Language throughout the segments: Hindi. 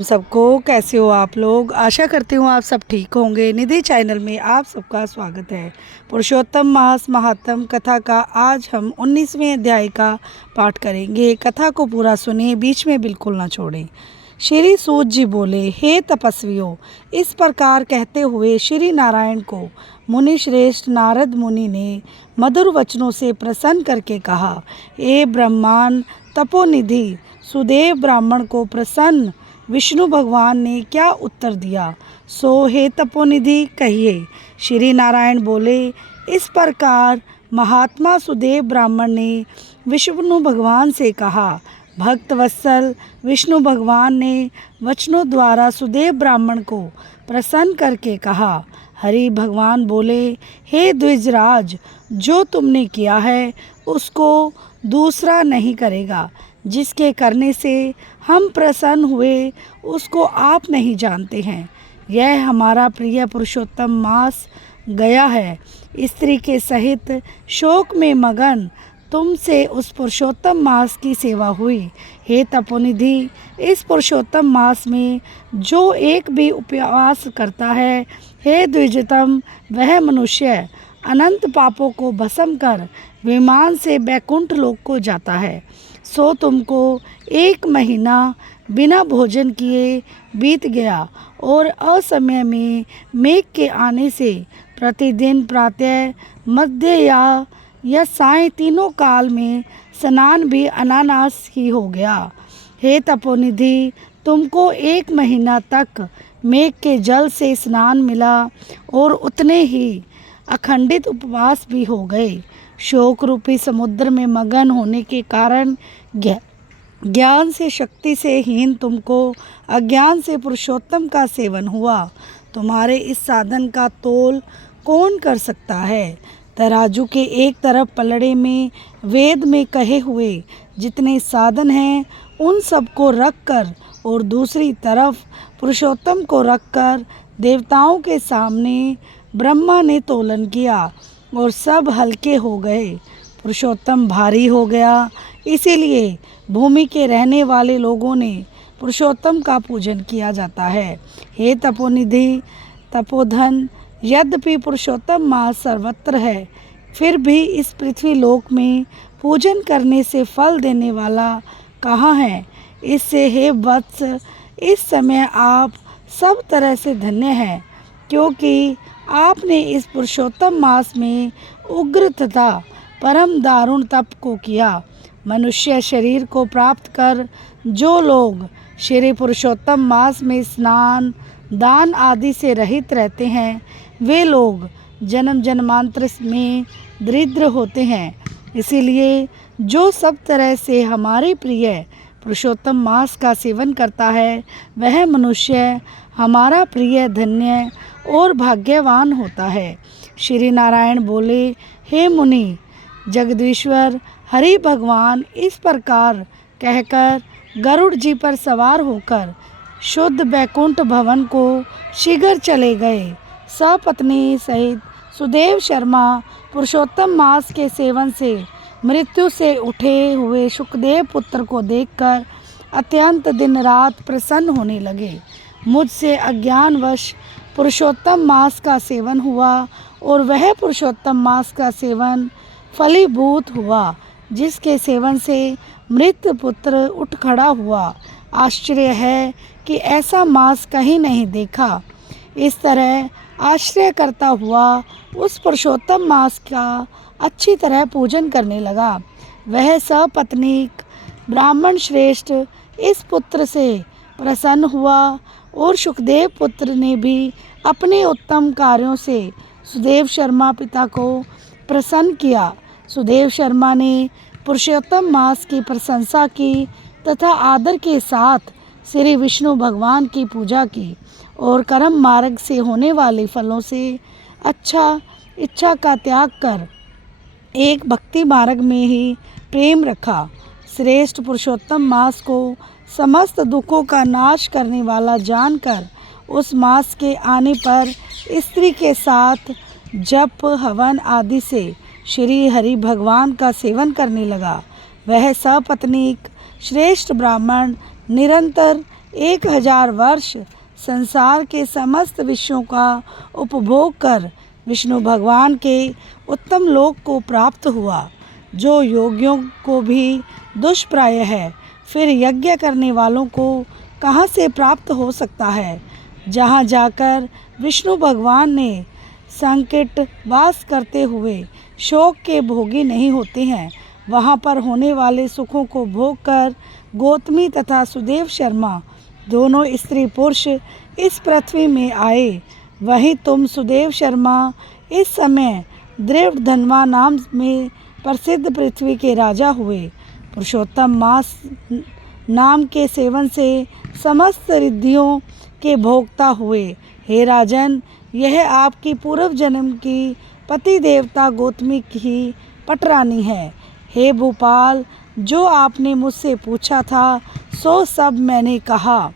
सबको कैसे हो आप लोग। आशा करती हूँ आप सब ठीक होंगे। निधि चैनल में आप सबका स्वागत है। पुरुषोत्तम मास महात्म कथा का आज हम 19वें अध्याय का पाठ करेंगे। कथा को पूरा सुनिए, बीच में बिल्कुल ना छोड़ें। श्री सूत जी बोले, हे तपस्वियों, इस प्रकार कहते हुए श्री नारायण को मुनि श्रेष्ठ नारद मुनि ने मधुर वचनों से प्रसन्न करके कहा, हे ब्रह्मांड तपोनिधि सुदेव ब्राह्मण को प्रसन्न विष्णु भगवान ने क्या उत्तर दिया, सो हे तपोनिधि कहिए। श्री नारायण बोले, इस प्रकार महात्मा सुदेव ब्राह्मण ने विष्णु भगवान से कहा। भक्त वत्सल विष्णु भगवान ने वचनों द्वारा सुदेव ब्राह्मण को प्रसन्न करके कहा। हरि भगवान बोले, हे द्विजराज, जो तुमने किया है उसको दूसरा नहीं करेगा। जिसके करने से हम प्रसन्न हुए उसको आप नहीं जानते हैं। यह हमारा प्रिय पुरुषोत्तम मास गया है। स्त्री के सहित शोक में मगन तुमसे उस पुरुषोत्तम मास की सेवा हुई। हे तपोनिधि, इस पुरुषोत्तम मास में जो एक भी उपवास करता है, हे द्विजतम, वह मनुष्य अनंत पापों को भस्म कर विमान से बैकुंठ लोक को जाता है। सो तुमको 1 महीना बिना भोजन किए बीत गया और असमय में मेघ के आने से प्रतिदिन प्रातः मध्य या साय तीनों काल में स्नान भी अनायास ही हो गया। हे तपोनिधि, तुमको 1 महीना तक मेघ के जल से स्नान मिला और उतने ही अखंडित उपवास भी हो गए। शोक रूपी समुद्र में मगन होने के कारण ज्ञान से शक्ति से हीन तुमको अज्ञान से पुरुषोत्तम का सेवन हुआ। तुम्हारे इस साधन का तोल कौन कर सकता है। तराजू के एक तरफ पलड़े में वेद में कहे हुए जितने साधन हैं उन सबको रख कर और दूसरी तरफ पुरुषोत्तम को रखकर देवताओं के सामने ब्रह्मा ने तोलन किया और सब हल्के हो गए। पुरुषोत्तम भारी हो गया, इसीलिए भूमि के रहने वाले लोगों ने पुरुषोत्तम का पूजन किया जाता है। हे तपोनिधि तपोधन, यद्यपि पुरुषोत्तम मास सर्वत्र है, फिर भी इस पृथ्वी लोक में पूजन करने से फल देने वाला कहाँ है। इससे हे वत्स, इस समय आप सब तरह से धन्य हैं, क्योंकि आपने इस पुरुषोत्तम मास में उग्र तथा परम दारुण तप को किया। मनुष्य शरीर को प्राप्त कर जो लोग श्री पुरुषोत्तम मास में स्नान दान आदि से रहित रहते हैं, वे लोग जन्म जन्मांतर में दरिद्र होते हैं। इसीलिए जो सब तरह से हमारे प्रिय पुरुषोत्तम मास का सेवन करता है, वह मनुष्य हमारा प्रिय धन्य और भाग्यवान होता है। श्री नारायण बोले, हे मुनि, जगदीश्वर हरि भगवान इस प्रकार कहकर गरुड़ जी पर सवार होकर शुद्ध बैकुंठ भवन को शीघ्र चले गए। सपत्नी सहित सुदेव शर्मा पुरुषोत्तम मास के सेवन से मृत्यु से उठे हुए सुखदेव पुत्र को देखकर अत्यंत दिन रात प्रसन्न होने लगे। मुझसे अज्ञानवश पुरुषोत्तम मास का सेवन हुआ और वह पुरुषोत्तम मास का सेवन फलीभूत हुआ, जिसके सेवन से मृत पुत्र उठ खड़ा हुआ। आश्चर्य है कि ऐसा मास कहीं नहीं देखा। इस तरह आश्रय करता हुआ उस पुरुषोत्तम मास का अच्छी तरह पूजन करने लगा। वह सपत्नीक ब्राह्मण श्रेष्ठ इस पुत्र से प्रसन्न हुआ और सुखदेव पुत्र ने भी अपने उत्तम कार्यों से सुदेव शर्मा पिता को प्रसन्न किया। सुदेव शर्मा ने पुरुषोत्तम मास की प्रशंसा की तथा आदर के साथ श्री विष्णु भगवान की पूजा की और कर्म मार्ग से होने वाले फलों से इच्छा का त्याग कर एक भक्ति मार्ग में ही प्रेम रखा। श्रेष्ठ पुरुषोत्तम मास को समस्त दुखों का नाश करने वाला जानकर उस मास के आने पर स्त्री के साथ जप हवन आदि से श्री हरि भगवान का सेवन करने लगा। वह सपत्नीक श्रेष्ठ ब्राह्मण निरंतर 1000 वर्ष संसार के समस्त विषयों का उपभोग कर विष्णु भगवान के उत्तम लोक को प्राप्त हुआ, जो योगियों को भी दुष्प्राय है। फिर यज्ञ करने वालों को कहाँ से प्राप्त हो सकता है? जहाँ जाकर विष्णु भगवान ने संकट वास करते हुए शोक के भोगी नहीं होते हैं, वहाँ पर होने वाले सुखों को भोग कर गौतमी तथा सुदेव शर्मा दोनों स्त्री पुरुष इस पृथ्वी में आए। वहीं तुम सुदेव शर्मा इस समय दृढ़धनवा नाम में प्रसिद्ध पृथ्वी के राजा हुए। पुरुषोत्तम मास नाम के सेवन से समस्त रिद्धियों के भोक्ता हुए। हे राजन, यह आपकी पूर्व जन्म की पति देवता गौतमी की पटरानी है। हे भूपाल, जो आपने मुझसे पूछा था सो सब मैंने कहा।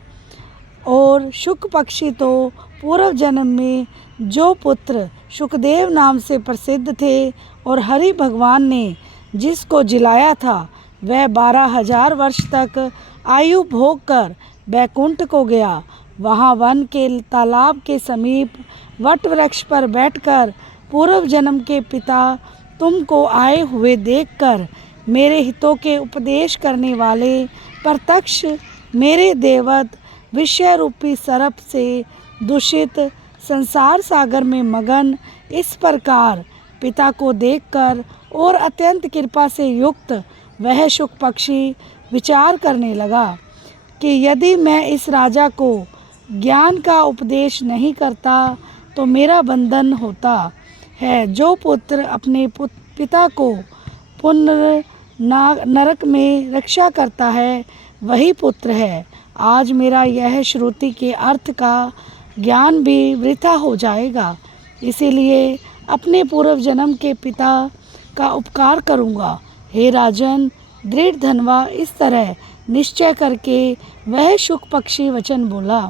और शुक पक्षी तो पूर्व जन्म में जो पुत्र शुकदेव नाम से प्रसिद्ध थे और हरि भगवान ने जिसको जिलाया था, वह 12,000 वर्ष तक आयु भोग कर बैकुंठ को गया। वहाँ वन के तालाब के समीप वट वृक्ष पर बैठकर पूर्व जन्म के पिता तुमको आए हुए देखकर मेरे हितों के उपदेश करने वाले प्रत्यक्ष मेरे देवत विषय रूपी सर्प से दूषित संसार सागर में मगन इस प्रकार पिता को देखकर और अत्यंत कृपा से युक्त वह शुक पक्षी विचार करने लगा कि यदि मैं इस राजा को ज्ञान का उपदेश नहीं करता तो मेरा बंधन होता है। जो पुत्र अपने पिता को पुनः नरक में रक्षा करता है वही पुत्र है। आज मेरा यह श्रुति के अर्थ का ज्ञान भी वृथा हो जाएगा, इसीलिए अपने पूर्व जन्म के पिता का उपकार करूँगा। हे राजन, दृढ़ धनवा इस तरह निश्चय करके वह शुक पक्षी वचन बोला।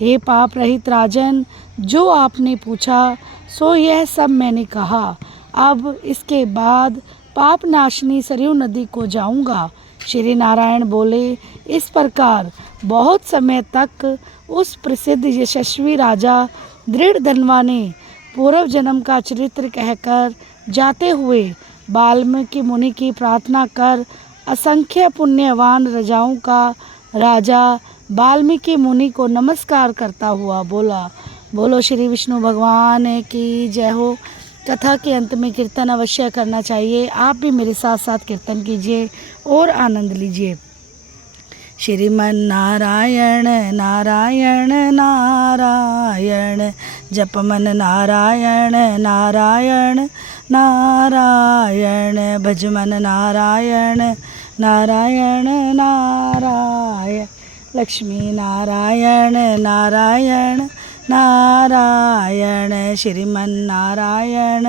हे पाप रहित राजन, जो आपने पूछा सो यह सब मैंने कहा। अब इसके बाद पाप नाशनी सरयू नदी को जाऊंगा। श्री नारायण बोले। इस प्रकार बहुत समय तक उस प्रसिद्ध यशस्वी राजा दृढ़ धनवा ने पूर्व जन्म का चरित्र कहकर जाते हुए वाल्मीकि मुनि की प्रार्थना कर असंख्य पुण्यवान राजाओं का राजा वाल्मीकि मुनि को नमस्कार करता हुआ बोला। बोलो श्री विष्णु भगवान की जय हो। कथा के अंत में कीर्तन अवश्य करना चाहिए। आप भी मेरे साथ साथ कीर्तन कीजिए और आनंद लीजिए। श्रीमन नारायण नारायण नारायण, जप मन नारायण नारायण नारायण, भज मन नारायण नारायण नारायण, लक्ष्मी नारायण नारायण नारायण, श्रीमन नारायण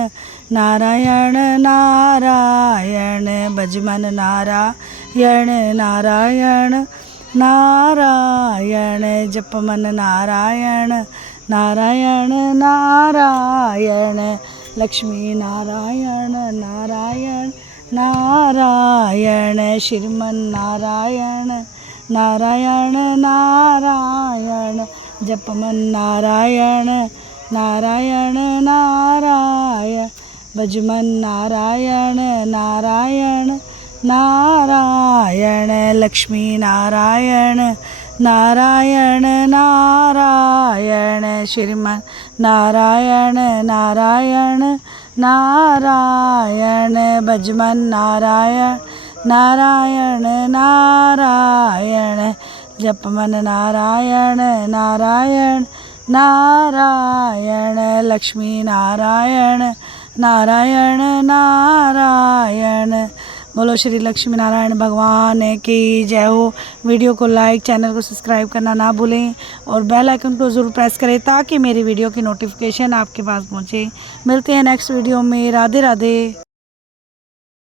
नारायण नारायण, भज मन नारायण नारायण नारायण, जप मन नारायण नारायण नारायण, लक्ष्मी नारायण नारायण नारायण, श्रीमन नारायण नारायण नारायण, जप मन नारायण नारायण नारायण, भज मन नारायण नारायण नारायण, लक्ष्मी नारायण नारायण नारायण, श्रीमन नारायण नारायण नारायण, भज मन नारायण नारायण नारायण, जप मन नारायण नारायण नारायण, लक्ष्मी नारायण नारायण नारायण। बोलो श्री लक्ष्मी नारायण भगवान की जय हो। वीडियो को लाइक, चैनल को सब्सक्राइब करना ना भूलें और बेल आइकन को ज़रूर प्रेस करें ताकि मेरी वीडियो की नोटिफिकेशन आपके पास पहुंचे। मिलते हैं नेक्स्ट वीडियो में। राधे राधे।